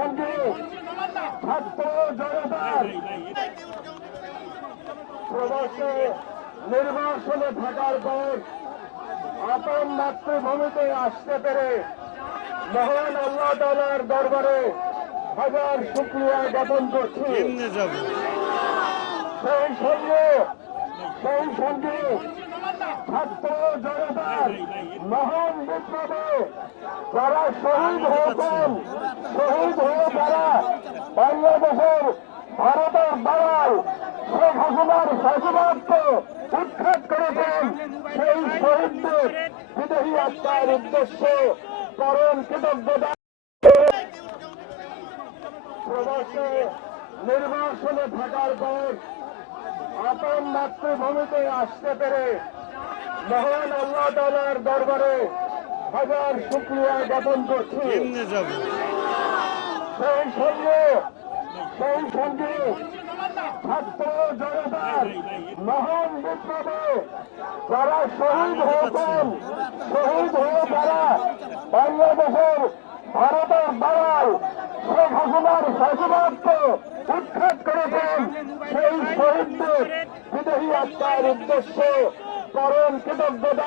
সঙ্গে ছাত্র জনতার প্রবাসে নির্বাসনে থাকার পর আপন মাতৃভূমিতে আসতে পেরে মহান আল্লাহ তালার দরবারে হাজার শুক্রিয়া জ্ঞাপন করছি। সেই সঙ্গে সেই সঙ্গে ছাত্র জনতার মহান বিপ্লবে যারা শহীদ হয়েছেন শহীদ হয়ে বাংলাদেশের ভারতের দালাল শেখ হাসিনার শাসনার্থে উৎখাত করেছেন সেই শহীদদের বিদেহী আত্মার উদ্দেশ্যে পরম কৃতজ্ঞতা। প্রবাসে নির্বাসনে থাকার পর আপন মাতৃভূমিতে আসতে পেরে মহান আল্লাহ তালার দরবারে হাজার শুক্রিয়া জ্ঞাপন করছি। সেই সঙ্গে সেই সঙ্গে ছাত্র জনতার মহান বিপ্লবে যারা শহীদ হয়েছেন শহীদ হয়ে যারা বাংলাদেশের ভারতের দালাল শেখ হাসিনার শাসনার্থে উৎখাত করেছেন সেই শহীদদের বিদেহী আত্মার উদ্দেশ্যে পরম কৃতজ্ঞতা